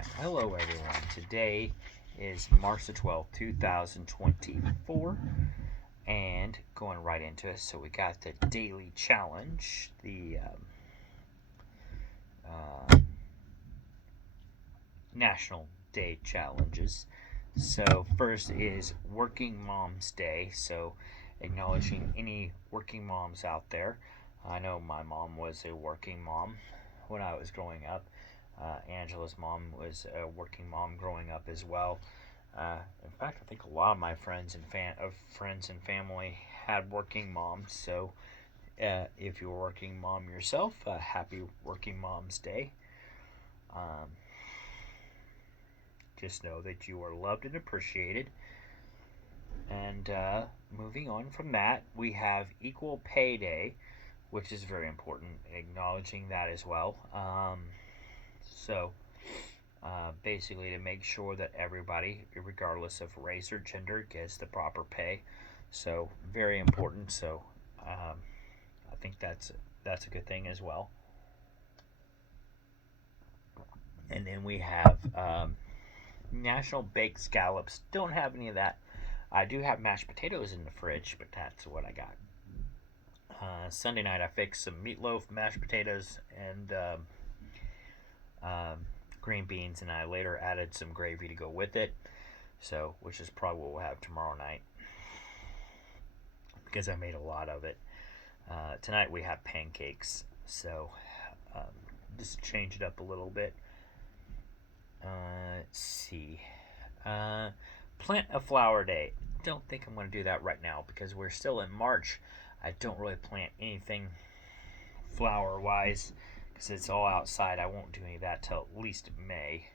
Alright, hello everyone. Today is March the 12th, 2024, and going right into it. So we got the daily challenge, the National Day challenges. So first is Working Moms Day. So acknowledging any working moms out there. I know my mom was a working mom when I was growing up. Angela's mom was a working mom growing up as well. In fact, I think a lot of my friends and family had working moms. So, if you're a working mom yourself, happy Working Moms Day. Um, just know that you are loved and appreciated. And moving on from that, we have Equal Pay Day, which is very important, acknowledging that as well. So, basically, to make sure that everybody, regardless of race or gender, gets the proper pay. So, very important. So, I think that's a good thing as well. And then we have National Baked Scallops. Don't have any of that. I do have mashed potatoes in the fridge, but that's what I got. Sunday night, I fixed some meatloaf, mashed potatoes, and green beans, and I later added some gravy to go with it. So, which is probably what we'll have tomorrow night because I made a lot of it. Tonight we have pancakes, um, just change it up a little bit. Let's see. Plant a flower day. Don't think I'm going to do that right now because we're still in March. I don't really plant anything flower wise because it's all outside. I won't do any of that till at least May.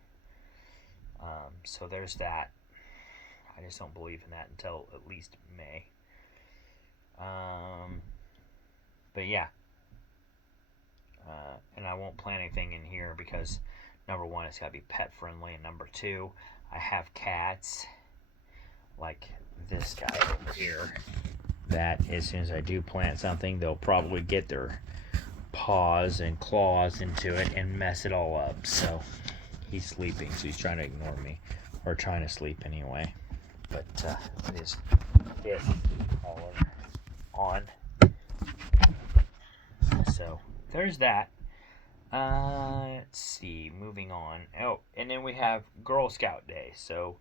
So there's that. I just don't believe in that until at least May. But yeah. And I won't plant anything in here because number one, it's got to be pet friendly, and number two, I have cats like this guy over here that as soon as I do plant something, they'll probably get their paws and claws into it and mess it all up. So he's sleeping, so he's trying to ignore me, or trying to sleep anyway. But his collar on. So there's that. Let's see. Moving on. Oh, and then we have Girl Scout Day. So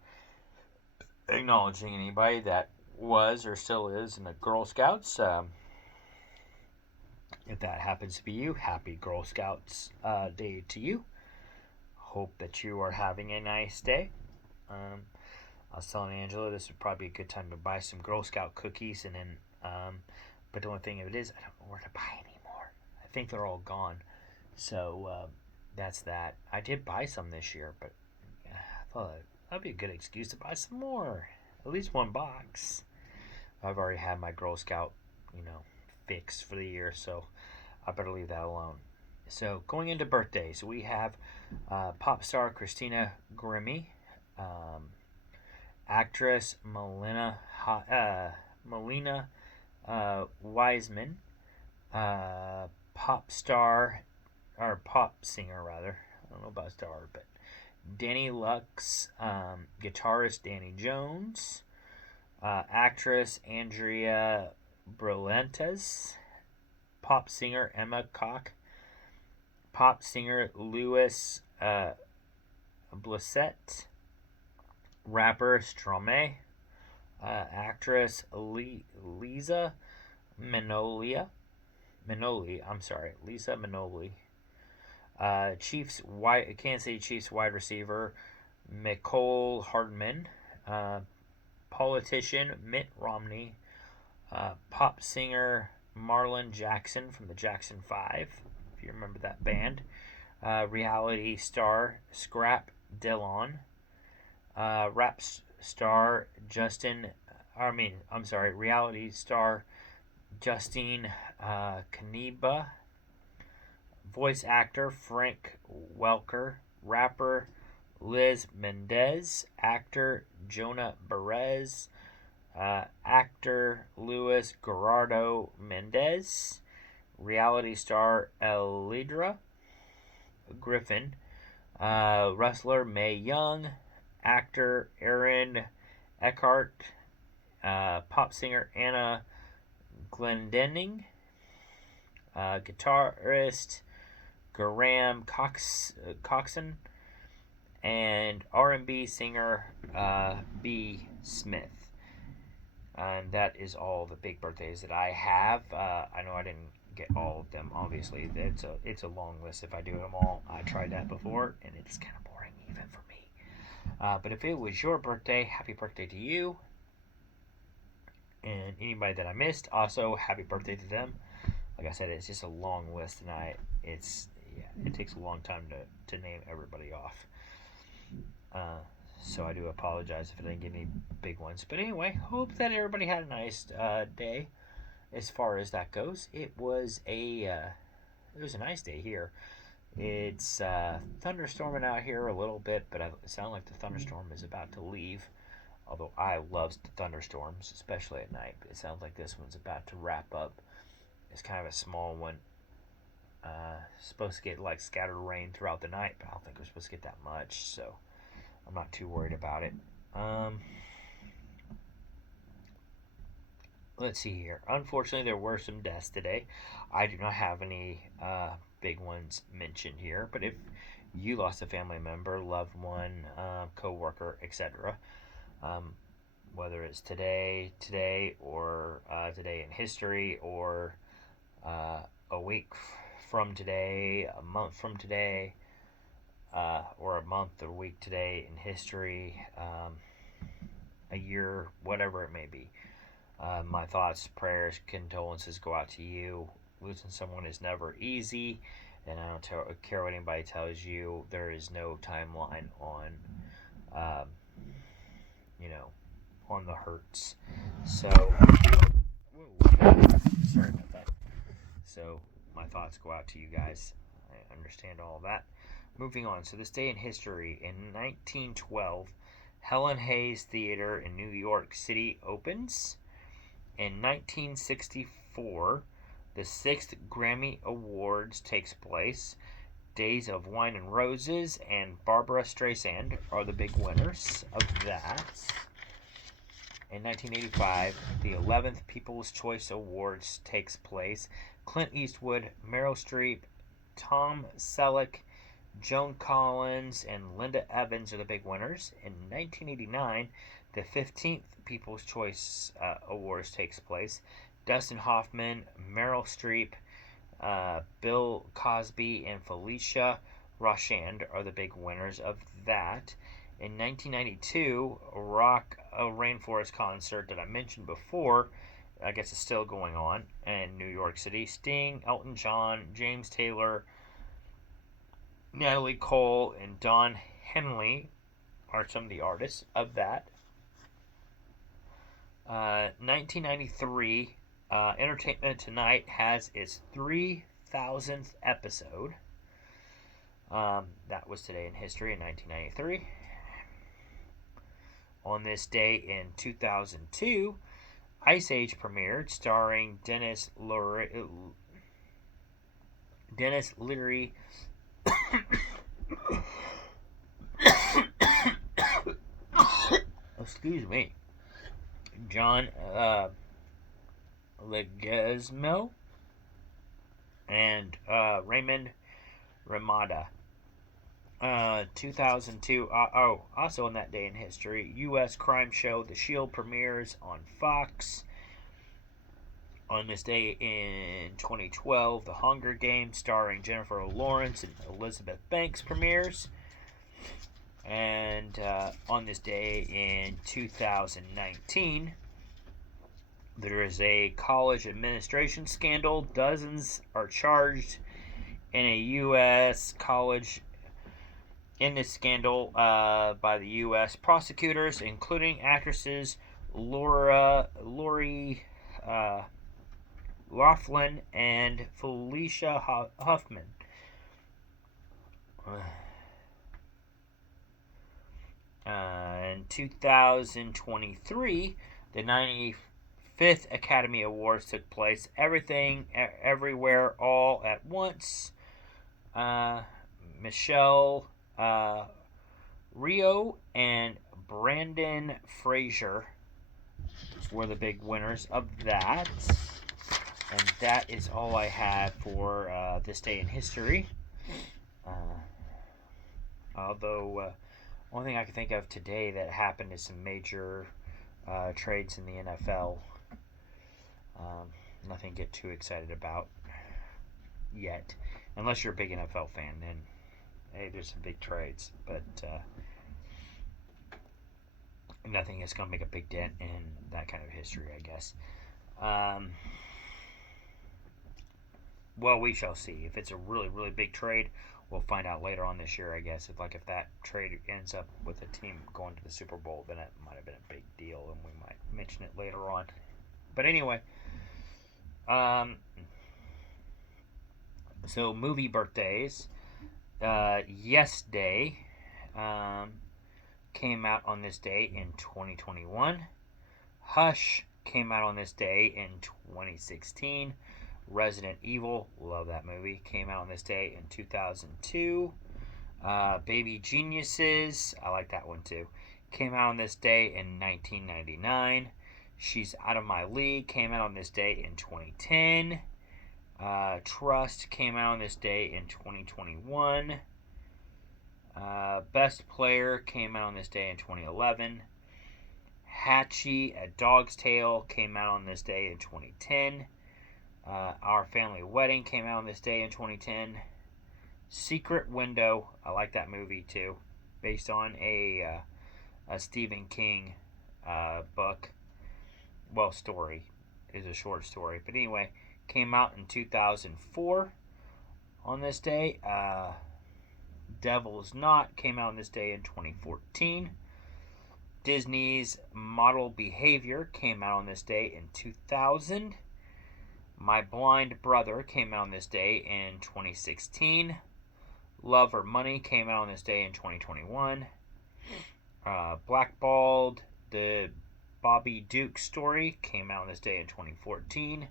acknowledging anybody that was or still is in the Girl Scouts. If that happens to be you, happy Girl Scouts Day to you. Hope that you are having a nice day. I was telling Angela this would probably be a good time to buy some Girl Scout cookies, and then, but the only thing of it is, I don't know where to buy anymore. I think they're all gone. So that's that. I did buy some this year, but I thought that'd be a good excuse to buy some more. At least one box. I've already had my Girl Scout, fix for the year, so I better leave that alone. So going into birthdays, we have pop star Christina Grimmie, actress Melina Wiseman, pop star or pop singer rather. I don't know about star, but Danny Lux, guitarist Danny Jones, actress Andrea Brillantes, pop singer Emma Koch, pop singer Louis Blissett, rapper Stromae, actress Lisa Manoli, Lisa Manoli, Kansas City Chiefs wide receiver Mecole Hardman, politician Mitt Romney, pop singer Marlon Jackson from the Jackson 5, if you remember that band, reality star Scrap Dillon, rap star reality star Justine Kaniba, voice actor Frank Welker, rapper Liz Mendez, actor Jonah Perez, actor Luis Gerardo Mendez, reality star Elidra Griffin, Wrestler Mae Young, actor Aaron Eckhart, pop singer Anna Glendenning, guitarist Graham Coxon, and R&B singer B. Smith. And that is all the big birthdays that I have. I know I didn't get all of them. Obviously, it's a long list. If I do them all, I tried that before, and it's kind of boring even for me. But if it was your birthday, happy birthday to you. And anybody that I missed, also happy birthday to them. Like I said, it's just a long list, and it takes a long time to name everybody off. So I do apologize if I didn't get any big ones. But anyway, hope that everybody had a nice day. As far as that goes, it was a nice day here. It's thunderstorming out here a little bit, but it sounds like the thunderstorm is about to leave. Although I love thunderstorms, especially at night. But it sounds like this one's about to wrap up. It's kind of a small one. Supposed to get like scattered rain throughout the night, but I don't think we're supposed to get that much. So I'm not too worried about it. Let's see here. Unfortunately, there were some deaths today. I do not have any big ones mentioned here, but if you lost a family member, loved one, co-worker, etc., whether it's today, or today in history, or a week from today, a month from today, or a month or week today in history, a year, whatever it may be. My thoughts, prayers, condolences go out to you. Losing someone is never easy, and I don't care what anybody tells you. There is no timeline on, on the hurts. So, sorry about that. So, my thoughts go out to you guys. I understand all of that. Moving on. So, this day in history, in 1912, Helen Hayes Theater in New York City opens. In 1964, the 6th Grammy Awards takes place. Days of Wine and Roses and Barbara Streisand are the big winners of that. In 1985, the 11th People's Choice Awards takes place. Clint Eastwood, Meryl Streep, Tom Selleck, Joan Collins, and Linda Evans are the big winners. In 1989, the 15th People's Choice Awards takes place. Dustin Hoffman, Meryl Streep, Bill Cosby, and Felicia Rashad are the big winners of that. In 1992, a Rock Rainforest concert that I mentioned before, I guess it's still going on in New York City. Sting, Elton John, James Taylor, Natalie Cole, and Don Henley are some of the artists of that. 1993, Entertainment Tonight has its 3,000th episode. That was today in history in 1993. On this day in 2002, Ice Age premiered, starring Dennis Leary. Excuse me. John Leguizamo and Raymond Ramada. 2002. Also on that day in history, U.S. crime show The Shield premieres on Fox. On this day in 2012, The Hunger Games, starring Jennifer Lawrence and Elizabeth Banks, premieres. And on this day in 2019, there is a college administration scandal. Dozens are charged in a U.S. college in this scandal by the U.S. prosecutors, including actresses Lori Loughlin and Felicia Huffman. In 2023, the 95th Academy Awards took place. Everything, Everywhere, All at Once. Michelle Rio and Brandon Fraser were the big winners of that. And that is all I have for this day in history. Uh, although, one thing I can think of today that happened is some major trades in the NFL. Nothing to get too excited about yet. Unless you're a big NFL fan, then hey, there's some big trades. But nothing is going to make a big dent in that kind of history, I guess. Well, we shall see. If it's a really, really big trade, we'll find out later on this year, I guess. If that trade ends up with a team going to the Super Bowl, then it might have been a big deal, and we might mention it later on. But anyway, so movie birthdays. Yes Day came out on this day in 2021. Hush came out on this day in 2016. Resident Evil, love that movie, came out on this day in 2002. Baby Geniuses, I like that one too, came out on this day in 1999. She's Out of My League came out on this day in 2010. Trust came out on this day in 2021. Best Player came out on this day in 2011. Hatchie, A Dog's Tale came out on this day in 2010. Our Family Wedding came out on this day in 2010. Secret Window, I like that movie too, based on a Stephen King book. Well, story is a short story, but anyway, came out in 2004 on this day. Devil's Knot came out on this day in 2014. Disney's Model Behavior came out on this day in 2000. My Blind Brother came out on this day in 2016. Love or Money came out on this day in 2021. Blackballed, the Bobby Duke story, came out on this day in 2014.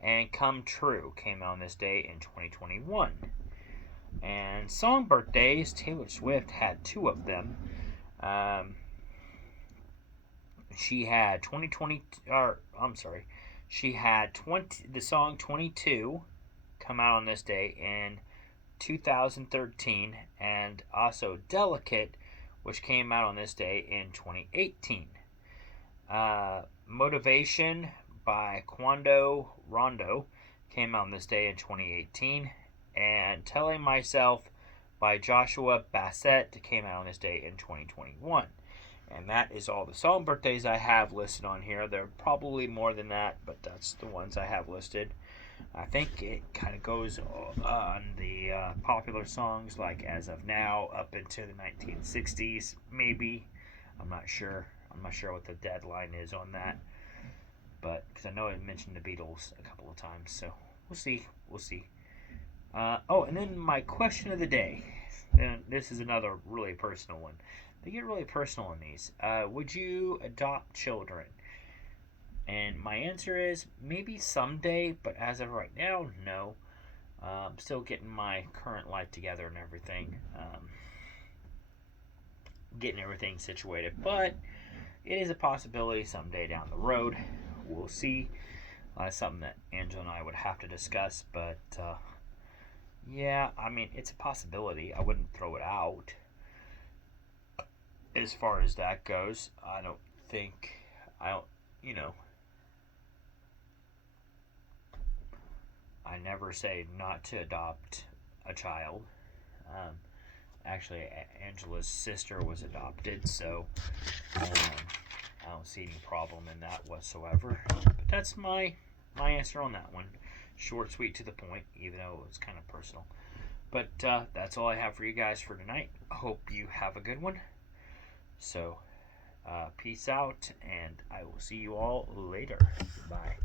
And Come True came out on this day in 2021. And song birthdays, Taylor Swift had two of them. She had the song 22 come out on this day in 2013, and also Delicate, which came out on this day in 2018. Motivation by Quando Rondo came out on this day in 2018, and Telling Myself by Joshua Bassett came out on this day in 2021. And that is all the song birthdays I have listed on here. There are probably more than that, but that's the ones I have listed. I think it kind of goes on the popular songs, like As of Now, up into the 1960s, maybe. I'm not sure. I'm not sure what the deadline is on that. But, because I know I mentioned the Beatles a couple of times, so we'll see. We'll see. And then my question of the day. And this is another really personal one. They get really personal in these. Would you adopt children? And my answer is maybe someday, but as of right now, no. I'm still getting my current life together and everything. Getting everything situated. But it is a possibility someday down the road. We'll see. Something that Angela and I would have to discuss, but yeah, I mean, it's a possibility. I wouldn't throw it out. As far as that goes, I never say not to adopt a child. Actually, Angela's sister was adopted, so I don't see any problem in that whatsoever. But that's my answer on that one. Short, sweet, to the point, even though it's kind of personal. But that's all I have for you guys for tonight. I hope you have a good one. So, peace out, and I will see you all later. Bye.